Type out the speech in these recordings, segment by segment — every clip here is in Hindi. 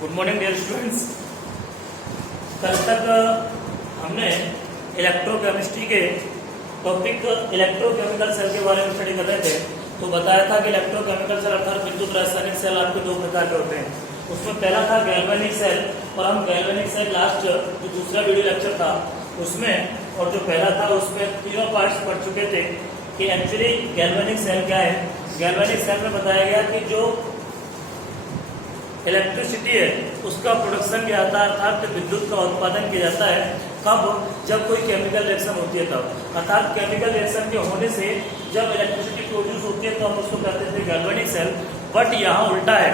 Good morning dear students. कल तक हमने इलेक्ट्रोकेमिस्ट्री के टॉपिक इलेक्ट्रोकेमिकल सेल के बारे में स्टडी कर रहे थे। तो बताया था कि इलेक्ट्रोकेमिकल सेल अर्थात विद्युत रासायनिक सेल आपके दो प्रकार के होते हैं। उसमें पहला था गैल्वेनिक सेल, और हम गैल्वेनिक सेल लास्ट जो दूसरा वीडियो लेक्चर था उसमें, और जो पहला था उसमें तीनों पार्ट्स पढ़ चुके थे कि एक्चुअली गैल्वेनिक सेल क्या है। गैल्वेनिक सेल में बताया गया कि जो इलेक्ट्रिसिटी है उसका प्रोडक्शन किया जाता है, अर्थात विद्युत का उत्पादन किया जाता है। कब? जब कोई केमिकल रिएक्शन होती है तब, अर्थात केमिकल रिएक्शन के होने से जब इलेक्ट्रिसिटी प्रोड्यूस होती है तो हम उसको कहते थे गैल्वेनिक सेल। बट यहाँ उल्टा है,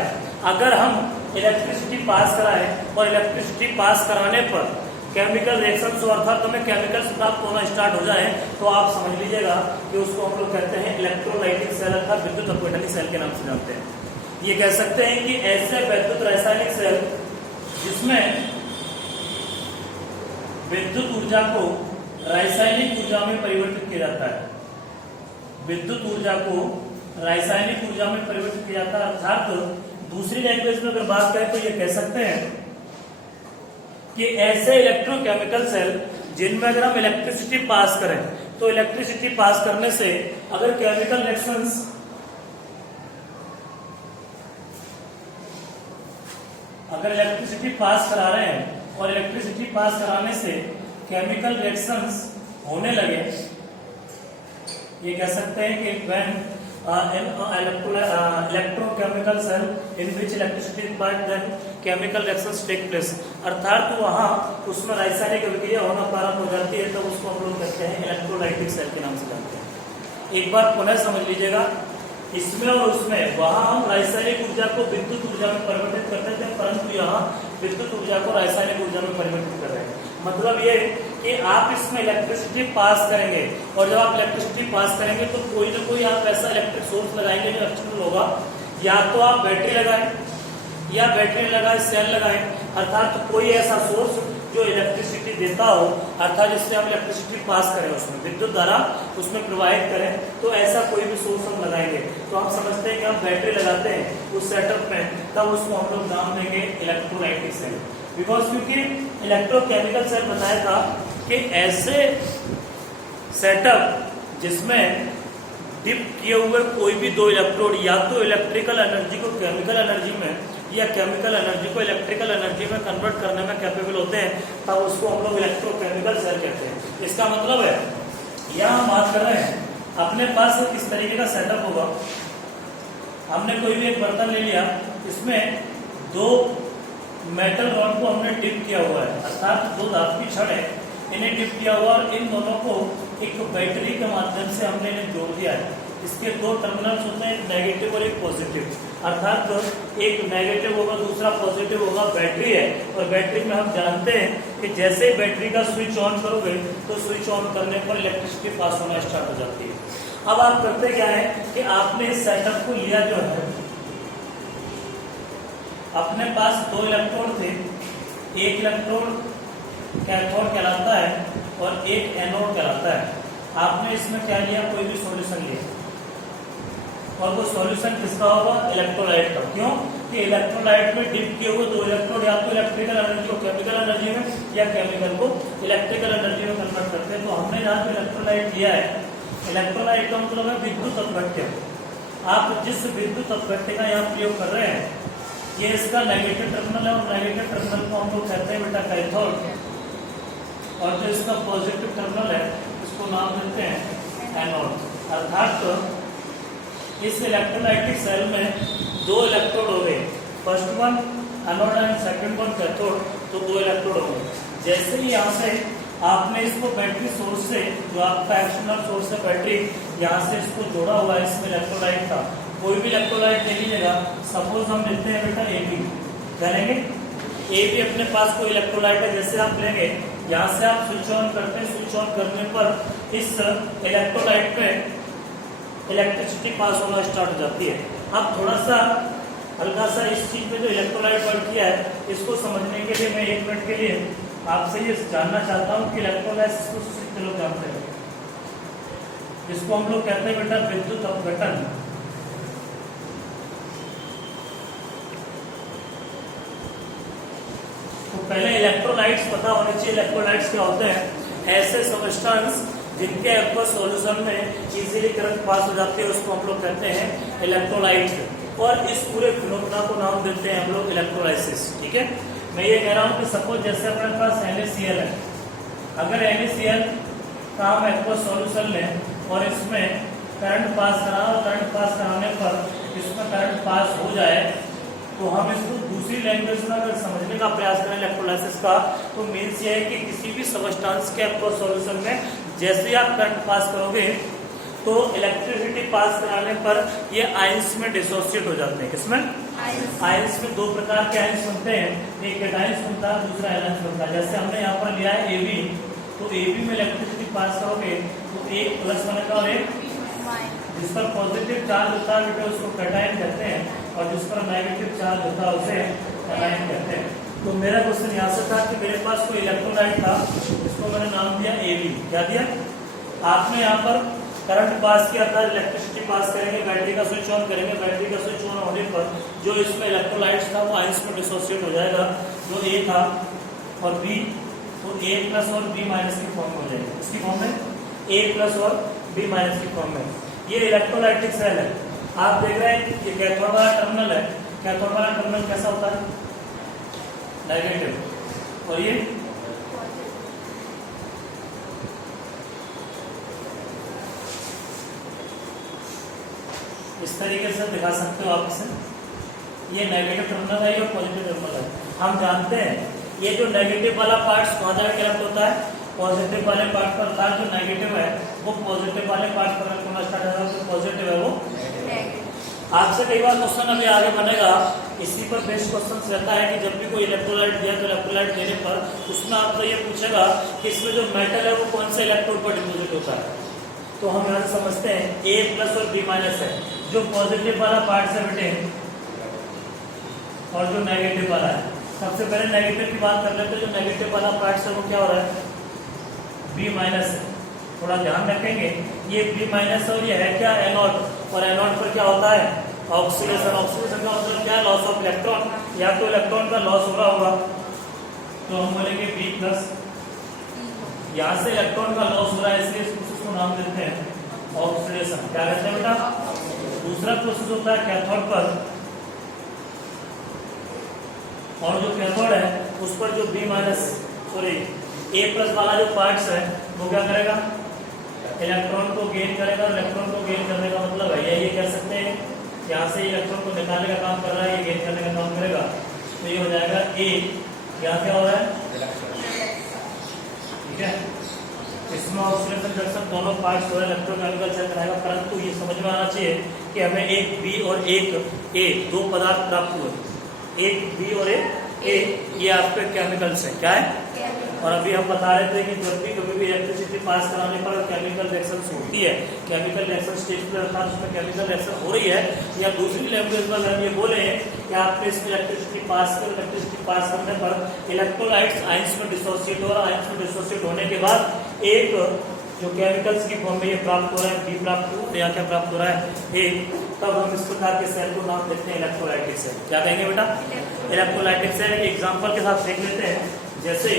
अगर हम इलेक्ट्रिसिटी पास कराएं और इलेक्ट्रिसिटी पास कराने पर केमिकल रिएक्शन से अर्थात हमें केमिकल्स प्राप्त होना स्टार्ट हो जाए तो आप समझ लीजिएगा कि उसको हम लोग कहते हैं इलेक्ट्रोलाइटिक सेल अर्थात विद्युत अपघटनिक सेल के नाम से जानते हैं। ये कह सकते हैं कि ऐसे विद्युत रासायनिक सेल जिसमें विद्युत ऊर्जा को रासायनिक ऊर्जा में परिवर्तित किया जाता है, विद्युत ऊर्जा को रासायनिक ऊर्जा में परिवर्तित किया जाता है। अर्थात दूसरी लैंग्वेज में अगर बात करें तो ये कह सकते हैं कि ऐसे इलेक्ट्रोकेमिकल सेल जिनमें अगर हम इलेक्ट्रिसिटी पास करें तो इलेक्ट्रिसिटी पास करने से अगर केमिकल रिएक्शंस अगर इलेक्ट्रिसिटी पास करा रहे हैं और इलेक्ट्रिसिटी पास कराने से केमिकल रिएक्शंस होने लगे, ये कह सकते हैं कि when electrochemical cell in which electricity is applied then chemical reactions take place, अर्थात वहां उसमें रासायनिक अभिक्रिया होना प्रारंभ हो जाती है, तब उसको हम लोग कहते हैं इलेक्ट्रोलाइटिक सेल के नाम से जानते हैं। एक बार पुनः समझ लीजिएगा, इसमें और उसमें वहां हम रासायनिक ऊर्जा को विद्युत ऊर्जा में परिवर्तित करते थे, परंतु यहाँ विद्युत ऊर्जा को रासायनिक ऊर्जा में परिवर्तित कर रहे हैं। मतलब ये कि आप इसमें इलेक्ट्रिसिटी पास करेंगे और जब आप इलेक्ट्रिसिटी पास करेंगे तो कोई ना कोई आप ऐसा इलेक्ट्रिक सोर्स लगाएंगे जो एक्सटर्नल होगा, या तो आप बैटरी लगाएं या बैटरी लगाए सेल लगाएं, अर्थात कोई ऐसा सोर्स जो इलेक्ट्रिसिटी देता हो, अर्थात जिससे हम इलेक्ट्रिसिटी पास करें, उसमें विद्युत धारा उसमें प्रवाहित करें, तो ऐसा कोई भी सोर्स हम लगाएंगे। तो हम समझते हैं कि हम बैटरी लगाते हैं उस सेटअप में, तब उसको हम लोग नाम देंगे इलेक्ट्रोलाइटिक सेल। बिकॉज क्योंकि इलेक्ट्रोकेमिकल सेल बताया था कि ऐसे सेटअप जिसमें डिप किए हुए कोई भी दो इलेक्ट्रोड या तो इलेक्ट्रिकल एनर्जी को केमिकल एनर्जी में या केमिकल एनर्जी को इलेक्ट्रिकल एनर्जी में कन्वर्ट करने में कैपेबल होते हैं, तब उसको हम लोग इलेक्ट्रोकेमिकल सेल कहते हैं। इसका मतलब है यहाँ हम बात कर रहे हैं अपने पास किस तरीके का सेटअप होगा। हमने कोई भी एक बर्तन ले लिया, इसमें दो मेटल रॉड को हमने डिप किया हुआ है, अर्थात दो धातु की छड़ है, इन्हें डिप किया हुआ और इन दोनों को एक बैटरी के माध्यम से हमने इन्हें जोड़ दिया है। इसके दो टर्मिनल्स होते हैं, एक नेगेटिव और एक पॉजिटिव, अर्थात एक नेगेटिव होगा दूसरा पॉजिटिव होगा। बैटरी है और बैटरी में हम जानते हैं कि जैसे ही बैटरी का स्विच ऑन करोगे तो स्विच ऑन करने पर इलेक्ट्रिसिटी पास होना स्टार्ट हो जाती है। अब आप करते क्या है कि आपने इस सेटअप को लिया, जो है अपने पास दो इलेक्ट्रोड थे, एक इलेक्ट्रोड कैथोड कहलाता है और एक एनोड कहलाता है। आपने इसमें क्या लिया, कोई भी सॉल्यूशन लिया और वो सॉल्यूशन किसका होगा, इलेक्ट्रोलाइट का। क्यों कि इलेक्ट्रोलाइट में डिप किए हुए दो इलेक्ट्रोड या तो इलेक्ट्रिकल एनर्जी को केमिकल एनर्जी में या केमिकल को इलेक्ट्रिकल एनर्जी में कन्वर्ट करते हैं। तो हमने यहाँ पे इलेक्ट्रोलाइट लिया है, इलेक्ट्रोलाइट का मतलब है विद्युत अपघट्य। आप जिस विद्युत अपघट्य का यहाँ प्रयोग कर रहे हैं, ये इसका नेगेटिव टर्मिनल है और नेगेटिव टर्मिनल को हम लोग कहते हैं बेटा कैथोड, और जो इसका पॉजिटिव टर्मिनल है इसको नाम देते हैं एनोड। अर्थात इस इलेक्ट्रोलाइटिक सेल में दो इलेक्ट्रोड हो गए, first one anode and second one cathode, तो दो इलेक्ट्रोड हो गए। जैसे ही यहाँ से आपने इसको बैटरी सोर्स से, जो आपका एक्सटर्नल सोर्स है बैटरी, यहाँ से इसको जोड़ा हुआ है इसमें इलेक्ट्रोलाइट का, कोई भी इलेक्ट्रोलाइट ले लीजिएगा, सपोज हम लेते हैं बेटा AB, करेंगे AB अपने पास कोई इलेक्ट्रोलाइट है, जैसे आप लेंगे यहाँ से आप स्विच ऑन करते हैं, स्विच ऑन करने पर इस इलेक्ट्रोलाइट में इलेक्ट्रिसिटी पास होना स्टार्ट हो जाती है। अब थोड़ा सा हल्का सा इस चीज में जो इलेक्ट्रोलाइट वर्क किया है इसको समझने के लिए मैं 1 मिनट के लिए आपसे ये जानना चाहता हूँ कि इलेक्ट्रोलाइट किसको लोग जानते हैं, जिसको हम लोग कहते हैं बेटा विद्युत अपघटन। तो पहले इलेक्ट्रोलाइट्स पता होने चाहिए। इलेक्ट्रोलाइट्स क्या होते हैं? ऐसे सब्सटेंस जिनके एक्वस सॉल्यूशन में इजीली करंट पास हो जाती है, उसको हम लोग कहते हैं इलेक्ट्रोलाइट्स। और इस पूरे फिनोमेना को नाम देते हैं हम लोग इलेक्ट्रोलाइसिस। ठीक है, मैं ये कह रहा हूँ कि सपोज जैसे अपने पास NaCl है, अगर NaCl का हम एक्वस सॉल्यूशन लें और इसमें करंट पास करा, और करंट पास कराने पर इसमें करंट पास हो जाए, तो हम इसको दूसरी लैंग्वेज में अगर समझने का प्रयास करें इलेक्ट्रोलाइसिस का, तो मीन्स ये है कि किसी भी सब्सटेंस के एक्वस सॉल्यूशन में जैसे ही आप करंट पास करोगे तो इलेक्ट्रिसिटी पास कराने पर ये आयंस में डिसोसिएट हो जाते हैं। किसमें? आयंस में दो प्रकार के आयंस बनते हैं, एक कैटायंस बनता है, दूसरा एनायंस बनता है। जैसे हमने यहाँ पर लिया है AB, तो AB में इलेक्ट्रिसिटी पास करोगे तो एक प्लस बनेगा और एक, जिस पर पॉजिटिव चार्ज होता है बेटा उसको कैटायन कहते हैं, और जिस पर नेगेटिव चार्ज होता है उसे एनायन कहते हैं। तो मेरा क्वेश्चन यहाँ से था कि मेरे पास कोई इलेक्ट्रोलाइट था, इसको मैंने नाम दिया AB। क्या दिया? आपने यहाँ पर करंट पास किया था, इलेक्ट्रिसिटी पास करेंगे, बैटरी का स्विच ऑन करेंगे, बैटरी का स्विच ऑन होने पर जो इसमें इलेक्ट्रोलाइट्स था वो आयंस में डिसोसिएट हो जाएगा। जो A था और B, तो A प्लस और B माइनस की फॉर्म में हो जाएगा। इसकी फॉर्म में A प्लस और B माइनस की फॉर्म में। ये इलेक्ट्रोलाइटिक सेल है। आप देख रहे हैं ये कैथोड वाला टर्मिनल है। कैथोड वाला टर्मिनल कैसा होता है? नेगेटिव। और ये इस तरीके से दिखा सकते हो आप इसे। ये नेगेटिव टर्मिनल है और पॉजिटिव टर्मिनल है। हम जानते हैं ये जो नेगेटिव वाला पार्ट कहाँ जाकर कनेक्ट होता है? पॉजिटिव वाले पार्ट पर। था जो नेगेटिव है वो पॉजिटिव वाले पार्ट पर कनेक्ट होना स्टार्ट होगा, जो पॉजिटिव है वो। आपसे कई बार क्वेश्चन अभी आगे बनेगा, इसी पर बेस्ड क्वेश्चन रहता है कि जब भी कोई इलेक्ट्रोलाइट दिया तो इलेक्ट्रोलाइट देने पर उसमें आपसे ये पूछेगा कि इसमें जो मेटल है वो कौन से इलेक्ट्रोड पर डिपोजिट होता है। तो हम यहाँ से समझते हैं A प्लस और B माइनस है, जो पॉजिटिव वाला पार्ट से बेटे और जो नेगेटिव वाला है। सबसे पहले नेगेटिव की बात कर लेते हैं। जो नेगेटिव वाला पार्ट से वो क्या हो रहा है? B माइनस है। थोड़ा ध्यान रखेंगे, ये B माइनस और ये है क्या? एनोड। और एनोड पर क्या होता है? ऑक्सीडेशन। ऑक्सीडेशन का मतलब क्या? Loss of electron. या तो इलेक्ट्रॉन का लॉस हो रहा होगा, तो हम बोलेंगे B प्लस। यहाँ से इलेक्ट्रॉन का लॉस हो रहा है, इसलिए इसको नाम देते हैं ऑक्सीडेशन। क्या कहते हैं बेटा? दूसरा प्रोसेस होता है कैथोड पर, और जो कैथोड है उस पर जो B minus sorry A plus वाला जो पार्ट्स है वो क्या करेगा? इलेक्ट्रॉन को गेन करेगा। इलेक्ट्रॉन को गेन करने का मतलब है ये कह सकते हैं यहाँ से इलेक्ट्रॉन को निकालने का काम कर रहा है, ये गेन करने का काम करेगा। तो ये हो जाएगा A। यहाँ क्या हो रहा है? ठीक है, इसमें ऑक्सीडेशन रिएक्शन दोनों पार्ट्स जो है इलेक्ट्रोकेमिकल चेक कराएगा। परंतु ये समझ में आना चाहिए कि हमें एक B और एक A दो पदार्थ प्राप्त हुए। एक B और एक A, ये आपके केमिकल्स है। क्या है? और अभी हम बता रहे थे कि जब भी कभी भी इलेक्ट्रिसिटी पास कराने पर केमिकल रिएक्शन होती है, केमिकल रिएक्शन स्टेज पर रहता है, उसमें केमिकल रिएक्शन हो रही है, या दूसरी लैंग्वेज में अगर हम ये बोले कि आपने इसमें इलेक्ट्रिसिटी पास कर, इलेक्ट्रिसिटी पास करने पर इलेक्ट्रोलाइट्स आयंस में डिसोसिएट हो रहा है। आयंस में डिसोसिएट होने के बाद एक जो केमिकल्स की फॉर्म में ये प्राप्त हो रहा है, B प्राप्त हो, या क्या प्राप्त हो रहा है? A। तब हम इस प्रकार के सेल को नाम देते हैं इलेक्ट्रोलाइटिक सेल। क्या कहेंगे बेटा? Electrolytic cell. एग्जाम्पल के साथ देख लेते हैं। जैसे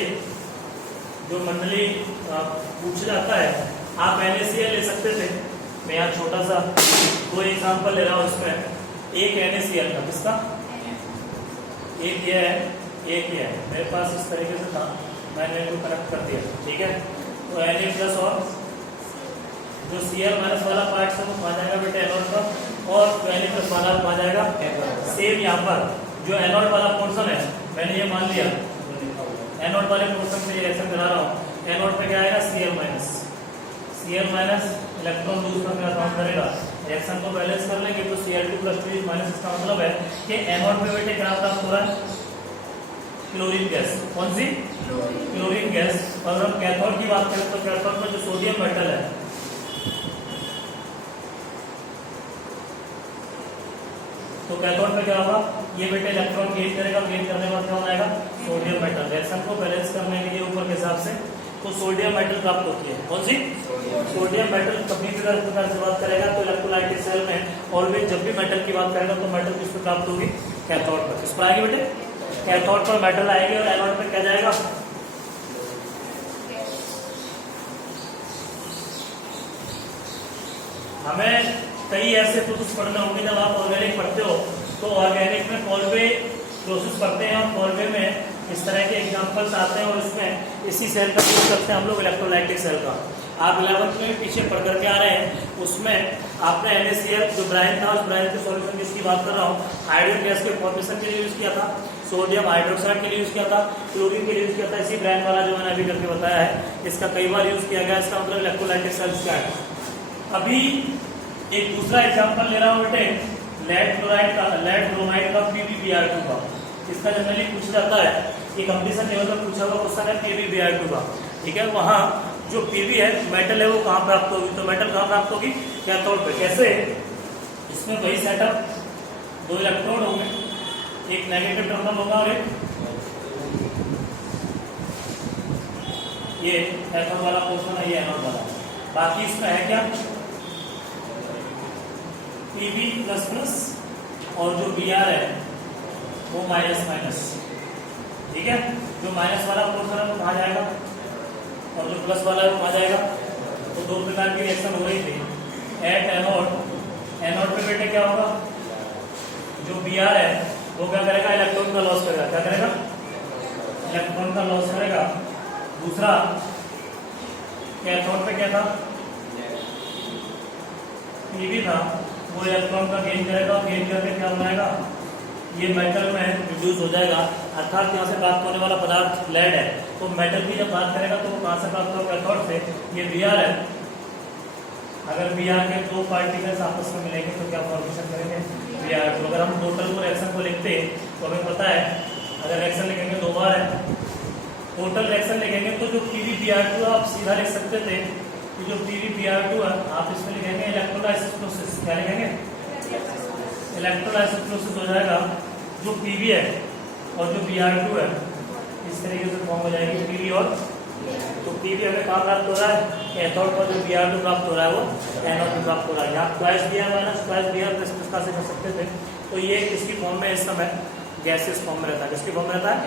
जो मंडली पूछ जाता है, आप NaCl ले सकते थे। मैं यहाँ छोटा सा कोई एग्जाम्पल ले रहा हूँ। इसमें एक NaCl का, किसका? एक ये है, एक ये है। मेरे पास इस तरीके से था, मैंने इनको कनेक्ट कर दिया। ठीक है, तो Na प्लस और जो Cl माइनस वाला पार्ट है वो कहाँ जाएगा बेटा? एनोड पर। और Na प्लस वाला कहाँ जाएगा? सेम यहाँ पर जो एनोड वाला पोर्शन है, मैंने ये मान लिया एनोड वाले पोर्शन से रिएक्शन करा रहा हूँ। एनोड पे क्या आएगा? Cl minus. Cl minus electron lose करने का काम करेगा। रिएक्शन को बैलेंस कर लेंगे तो Cl2 प्लस 2 माइनस। इसका मतलब है कि एनोड पे बेटे क्या प्राप्त हो रहा है? Chlorine gas. कौन सी? Chlorine gas. और हम कैथोड की बात करें तो कैथोड में जो सोडियम मेटल है, तो कैथोड में क्या होगा? ये बेटे इलेक्ट्रॉन गेन करेगा। गेन करने के बाद क्या हो जाएगा? Sodium metal. रिएक्शन को बैलेंस करने के लिए ऊपर के हिसाब से तो सोडियम मेटल प्राप्त होती है। कौन सी? Sodium metal. कभी भी अगर प्रकार से बात करेगा तो इलेक्ट्रोलाइटिक सेल में ऑलवेज जब भी मेटल की बात करेगा तो मेटल किस पे प्राप्त होगी? कैथोड पर। किस पर आएगी बेटे? कैथोड पर मेटल आएगी और एनोड पे क्या जाएगा? हमें कई ऐसे प्रोसेस पढ़ने होंगे जब आप ऑर्गेनिक पढ़ते हो, तो ऑर्गेनिक में कॉलवे प्रोसेस पढ़ते हैं और कॉलवे में इस तरह के एग्जांपल्स आते हैं और इसमें इसी सेल का यूज करते हैं हम लोग, इलेक्ट्रोलाइटिक सेल का। आप 11th में पीछे पढ़ करके आ रहे हैं, उसमें आपने NaCl जो ब्राइन था, उस ब्राइन के सॉल्यूशन जिसकी बात कर रहा हूँ, हाइड्रोजन गैस के फॉर्मेशन के लिए यूज किया था, सोडियम हाइड्रोक्साइड के लिए यूज किया था, क्लोरीन के लिए यूज किया था। इसी ब्राइन वाला जो मैंने अभी करके बताया है, इसका कई बार यूज किया गया। इसका मतलब इलेक्ट्रोलाइटिक सेल्स क्या है। अभी एक दूसरा एग्जाम्पल ले रहा हूँ बेटे, लेड क्लोराइड का, लेड ब्रोमाइड का, PbBr2 का। इसका जनरली पूछा जाता है, ये कंपटीशन लेवल पर पूछा हुआ क्वेश्चन है PbBr2 का, ठीक है। वहाँ जो Pb है मेटल है, वो कहाँ प्राप्त होगी? तो मेटल कहाँ प्राप्त होगी? कैथोड पे। कैसे? इसमें वही सेटअप, 2 इलेक्ट्रोड होंगे, एक नेगेटिव टर्मिनल होगा और एक ये कैथोड वाला पोर्शन है, ये एनोड वाला। बाकी इसका है क्या? Pb++ और जो Br है वो माइनस, ठीक है। जो माइनस वाला पोर्शन है वो कहाँ जाएगा और जो प्लस वाला है वो कहाँ जाएगा? तो 2 प्रकार की रिएक्शन हो रही थी एट एनोड पे बेटे क्या होगा? जो Br है वो क्या करेगा? इलेक्ट्रॉन का लॉस करेगा। क्या करेगा? इलेक्ट्रॉन का लॉस करेगा। दूसरा कैथोड पे क्या था? Pb था, वो इलेक्ट्रॉन का गेन करेगा, गेन करके क्या बनाएगा? ये मेटल में रिड्यूस हो जाएगा। अर्थात यहाँ से प्राप्त होने वाला पदार्थ लेड है, तो मेटल भी जब बात करेगा तो वो कहाँ से प्राप्त होगा? कैथोड से। ये Br है, अगर Br के 2 पार्टिकल्स आपस में मिलेंगे तो क्या फॉर्मेशन करेंगे? Br2। अगर हम टोटल को रिएक्शन को लिखते तो हमें पता है, अगर रिएक्शन लिखेंगे 2 बार है, टोटल रिएक्शन लिखेंगे तो जो PbBr2 आप सीधा लिख सकते थे, जो PbBr2 है आप इसमें लिखेंगे इलेक्ट्रोलाइसिस प्रोसेस। क्या लिखेंगे? इलेक्ट्रोलाइसिस प्रोसेस हो जाएगा। जो Pb है और जो Br2 है इस तरीके से फॉर्म हो जाएगी Pb और, तो Pb हमें कहाँ प्राप्त हो रहा है? कैथोड पर। जो Br2 प्राप्त हो रहा है वो एनोड में प्राप्त हो रहा है। यहाँ twice Br minus twice Br plus का से कर सकते थे। तो ये किसकी फॉर्म में? इस समय गैसेस फॉर्म में रहता है। किसकी फॉर्म में रहता है?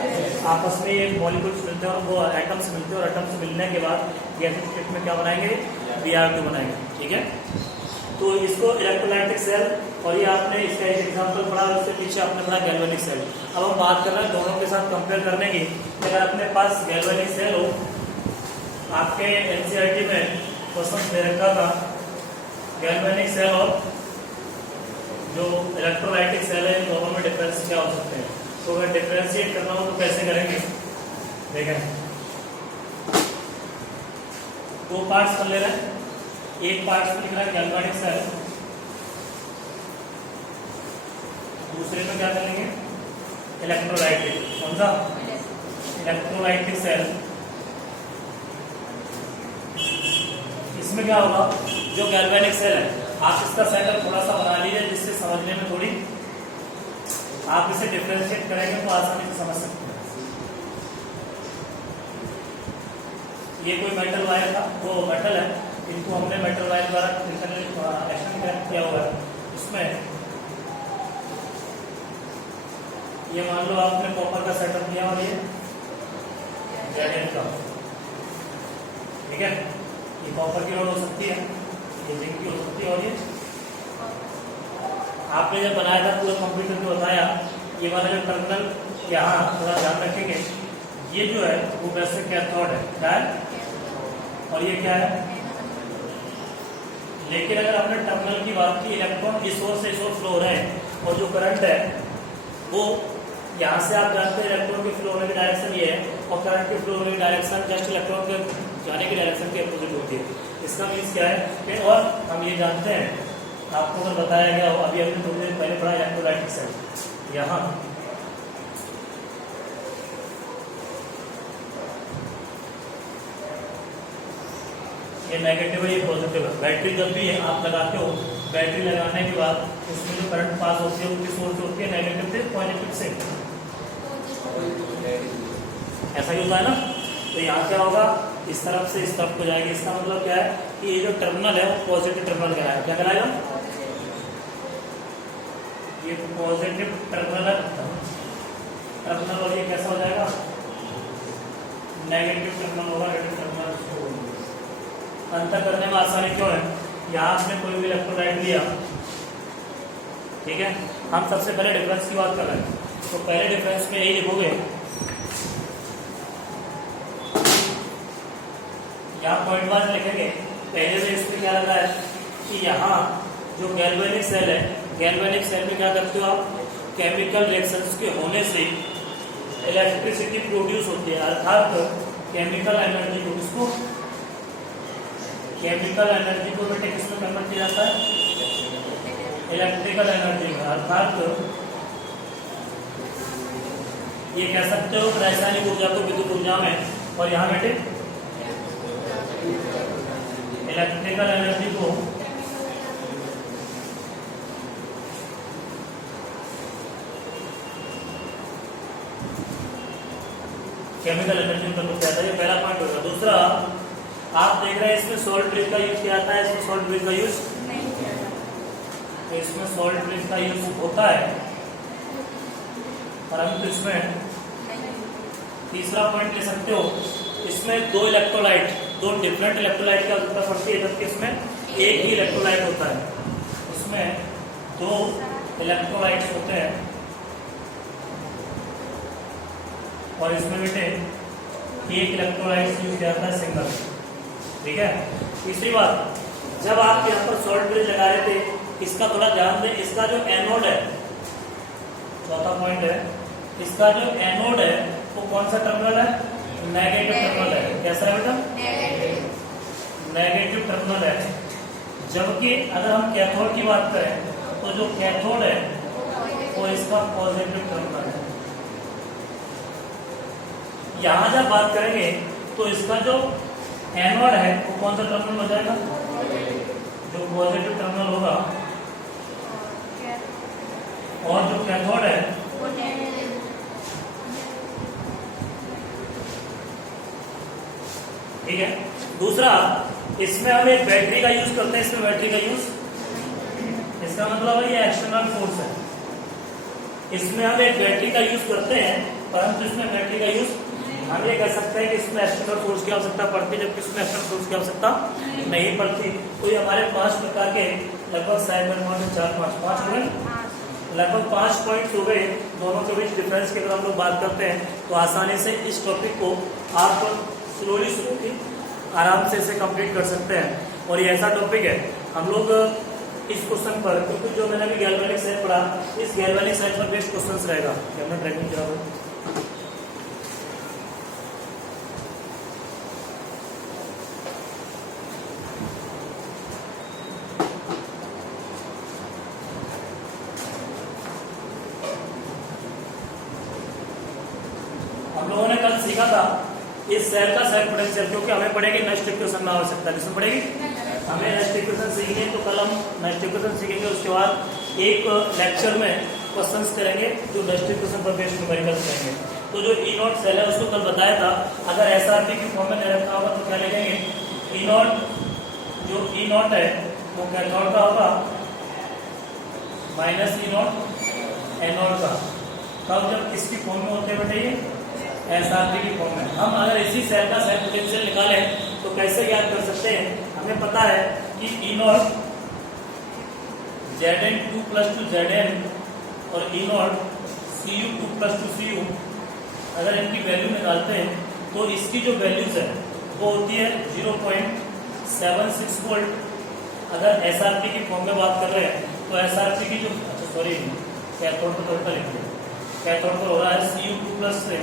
आपस में ये मॉलिक्यूल्स मिलते हैं और वो एटम्स मिलते हैं और एटम्स मिलने के बाद गैसेस स्टेट में क्या बनाएंगे? Br2 बनाएंगे, ठीक है। तो इसको इलेक्ट्रोलाइटिक सेल, और ये आपने इसका एक एग्जांपल पढ़ा, उससे पीछे आपने पढ़ा गैल्वेनिक सेल। अब हम बात कर रहे हैं दोनों के साथ कंपेयर करने की। अगर अपने पास गैल्वेनिक सेल हो, आपके NCERT में क्वेश्चन दे रखा था गैल्वेनिक सेल और जो इलेक्ट्रोलाइटिक सेल है, इन दोनों में डिफरेंस क्या हो सकते हैं। तो अगर डिफरेंशिएट करना हो तो कैसे करेंगे? देखें, 2 पार्ट्स कर ले रहे हैं। एक पार्ट में लिख रहा है गैल्वेनिक सेल, दूसरे में क्या करेंगे? इलेक्ट्रोलाइटिक। कौन सा? Electrolytic cell. इसमें क्या होगा? जो गैल्वेनिक सेल है, आप इसका सेटअप थोड़ा सा बना लीजिए जिससे समझने में थोड़ी, आप इसे डिफरेंशिएट करेंगे तो आसानी से समझ सकते हैं। ये कोई मेटल वायर था, वो मेटल है, इनको हमने मेटल वायर द्वारा एक्शन किया हुआ है। उसमें ये मान लो आपने कॉपर का सेटअप किया और ये Zn का, ठीक है। ये कॉपर की रॉड हो सकती है, ये जिंक की हो सकती है, और ये आपने जब बनाया था पूरा कंप्यूटर को बताया, ये वाला जो टर्मिनल यहाँ थोड़ा ध्यान रखेंगे, ये जो है वो वैसे कैथोड है, क्या है? और ये क्या है? लेकिन अगर आपने टर्मिनल की बात की, इलेक्ट्रॉन इस ओर से इस ओर फ्लो हो रहे हैं और जो करंट है वो यहाँ से आप जानते हैं इलेक्ट्रॉन के फ्लो होने की डायरेक्शन ये है, और करंट के फ्लो होने की डायरेक्शन जस्ट इलेक्ट्रॉन के जाने की डायरेक्शन के अपोजिट होती है। इसका मीन्स क्या है कि, और हम ये जानते हैं, आपको अगर बताया गया हो, अभी हमने थोड़ी देर पहले पढ़ा इलेक्ट्रोलाइटिक सेल, यहाँ ये नेगेटिव है, ये पॉजिटिव है। बैटरी जब भी आप लगाते हो, बैटरी लगाने के बाद उसमें जो करंट पास होती है वो किस ओर से होती है? नेगेटिव से पॉजिटिव से। ऐसा ही होता है ना। तो यहाँ क्या होगा? इस तरफ से इस तरफ को जाएगी। इसका मतलब क्या है कि ये जो टर्मिनल है वो पॉजिटिव टर्मिनल कहलाएगा। क्या कहलाएगा? ये पॉजिटिव टर्मिनल टर्मिनल और ये कैसा हो जाएगा, नेगेटिव टर्मिनल होगा, नेगेटिव टर्मिनल। अंतर करने में आसानी क्यों है, यहाँ आपने कोई भी इलेक्ट्रोलाइट लिया, ठीक है, हम सबसे पहले डिफरेंस की बात कर रहे हैं, तो पहले डिफरेंस में यही लिखोगे, यहाँ पॉइंट वाइज लिखेंगे। पहले में इसमें क्या लग रहा है कि यहाँ जो गैल्वेनिक सेल है, गैल्वेनिक सेल में क्या करते हो आप, केमिकल रिएक्शंस के होने से इलेक्ट्रिसिटी प्रोड्यूस होती है, अर्थात केमिकल एनर्जी को, किसको, केमिकल एनर्जी को बेटे किसमें कन्वर्ट किया जाता है, इलेक्ट्रिकल एनर्जी में, अर्थात ये कह सकते हो रासायनिक ऊर्जा को विद्युत ऊर्जा में, और यहाँ बेटे इलेक्ट्रिकल एनर्जी को केमिकल एनर्जी में कन्वर्ट किया जाता है। ये पहला पॉइंट होगा। दूसरा, आप देख रहे हैं इसमें सॉल्ट ब्रिज का यूज किया जाता है, इसमें सॉल्ट ब्रिज का यूज नहीं किया जाता, तो इसमें सॉल्ट ब्रिज का यूज होता है, परंतु इसमें तीसरा पॉइंट ले सकते हो, इसमें दो इलेक्ट्रोलाइट, दो डिफरेंट इलेक्ट्रोलाइट की आवश्यकता पड़ती है, जबकि इसमें एक ही इलेक्ट्रोलाइट होता है, इसमें दो इलेक्ट्रोलाइट्स होते हैं, और इसमें बेटे एक इलेक्ट्रोलाइट यूज किया जाता है, सिंगल, ठीक है। तीसरी बात, जब आप यहाँ पर सॉल्ट ब्रिज लगा रहे थे, इसका थोड़ा ध्यान दें, इसका जो एनोड है, चौथा पॉइंट है, इसका जो एनोड है वो कौन सा टर्मिनल है, नेगेटिव टर्मिनल है, कैसा है बेटा, नेगेटिव टर्मिनल है। जबकि अगर हम कैथोड की बात करें तो जो कैथोड है वो इसका पॉजिटिव टर्मिनल है। यहाँ जब बात करेंगे तो इसका जो एनोड है वो कौन सा टर्मिनल हो जाएगा, जो पॉजिटिव टर्मिनल होगा, और जो कैथोड है ठीक है। दूसरा, इसमें हम एक बैटरी का यूज करते हैं, इसमें बैटरी का यूज, इसका मतलब है ये एक्सटर्नल फोर्स है, इसमें हम एक बैटरी का यूज करते हैं, परंतु इसमें बैटरी का यूज, हम ये कह सकते हैं कि इसमें एक्सटर्नल फोर्स की आवश्यकता पड़ती है, जबकि इसमें एक्सटर्नल फोर्स की आवश्यकता नहीं पड़ती। तो ये हमारे 5 प्रकार के लगभग 4-5 लगभग 5 पॉइंट हो गए, दोनों के बीच डिफरेंस की अगर हम लोग बात करते हैं तो आसानी से इस टॉपिक को आप स्लोली आराम से इसे कंप्लीट कर सकते हैं। और ये ऐसा टॉपिक है, हम लोग इस क्वेश्चन पर, क्योंकि जो मैंने अभी गैल्वेनिक सेल पढ़ा, इस गैल्वेनिक सेल पर बेस्ट क्वेश्चन रहेगा। कैमरा ट्रैकिंग क्या होगा, हम लोगों ने कल सीखा था इस सेल का सेल्फ पोटेंशियल, क्योंकि हमें पढ़ेगी नेक्स्ट इक्वेशन में आवश्यकता, किसमें पढ़ेगी, हमें नेक्स्ट इक्वेशन सीखनी है, तो कल हम नेक्स्ट इक्वेशन सीखेंगे। उसके बाद एक लेक्चर में क्वेश्चंस करेंगे जो नेक्स्ट इक्वेशन पर बेस्ड न्यूमेरिकल्स करेंगे। तो जो ई नॉट सेल है उसको कल बताया था, अगर एसआरपी की फॉर्म में रखा होगा तो क्या लिखेंगे, ई नॉट, जो ई नॉट है वो कैथोड का होगा, माइनस ई नॉट एनोड का, तब जब किसकी फॉर्म में होते हैं बताइए, एसआरपी की फॉर्म में। हम अगर इसी सेल का सेल्फ पोटेंशियल निकालें तो कैसे याद कर सकते हैं, हमें पता है कि ई नॉट Zn2 + 2 Zn और ई नॉट Cu2 + 2 Cu, अगर इनकी वैल्यू निकालते हैं तो इसकी जो वैल्यूज है वो होती है 0.76 वोल्ट। अगर एसआरपी की फॉर्म में बात कर रहे हैं तो एसआरपी की जो, सॉरी कैथोड को थोड़ा लिख दिया, कैथोड को हो रहा है Cu2 + से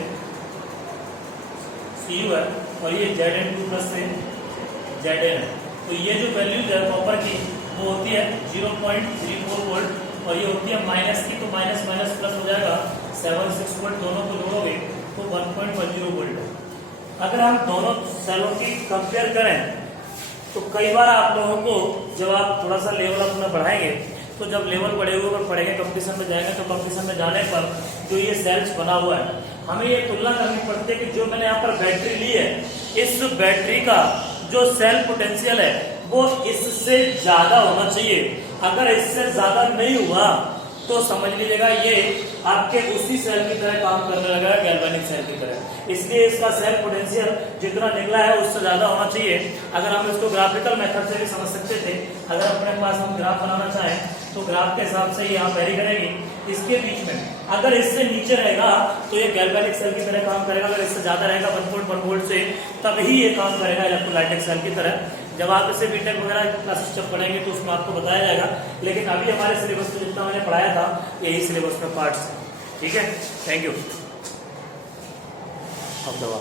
Cu है, और ये Zn2 + से Zn है। तो ये जो वैल्यूज है कॉपर की वो होती है 0.34 वोल्ट, और ये होती है माइनस की, तो माइनस माइनस प्लस हो जाएगा, 76 वोल्ट दोनों को जोड़ोगे तो 1.10 वोल्ट है। अगर हम दोनों सेलों की कंपेयर करें तो कई बार आप लोगों को, जब आप थोड़ा सा लेवल अपना बढ़ाएंगे, तो जब लेवल बढ़ेगा और पढ़ेंगे, कंपटीशन में जाएंगे, तो कंपटीशन में जाने पर जो ये सेल्स बना हुआ है, हमें ये तुलना करनी पड़ती है कि जो मैंने यहाँ पर बैटरी ली है, इस बैटरी का जो सेल पोटेंशियल है वो इससे ज्यादा होना चाहिए। अगर इससे ज्यादा नहीं हुआ तो समझ लीजिएगा ये आपके उसी सेल की तरह काम करने लगा है, गैल्वेनिक सेल की तरह। इसलिए इसका सेल पोटेंशियल जितना निकला है उससे ज्यादा होना चाहिए। अगर हम इसको ग्राफिकल मेथड से भी समझ सकते थे, अगर अपने पास हम ग्राफ बनाना चाहें तो ग्राफ के हिसाब से यहाँ वेरी करेगी। इसके बीच में अगर इससे नीचे रहेगा तो ये गैल्वेनिक सेल की तरह काम करेगा, अगर इससे ज्यादा रहेगा 1.1 वोल्ट से तभी ये काम करेगा इलेक्ट्रोलाइटिक सेल की तरह। जब आप इसे बीटेक वगैरह क्लासेस जब पढ़ेंगे तो उसमें आपको बताया जाएगा, लेकिन अभी हमारे सिलेबस में जितना मैंने पढ़ाया था यही सिलेबस में पार्ट्स है। ठीक है, थैंक यू। अब दवा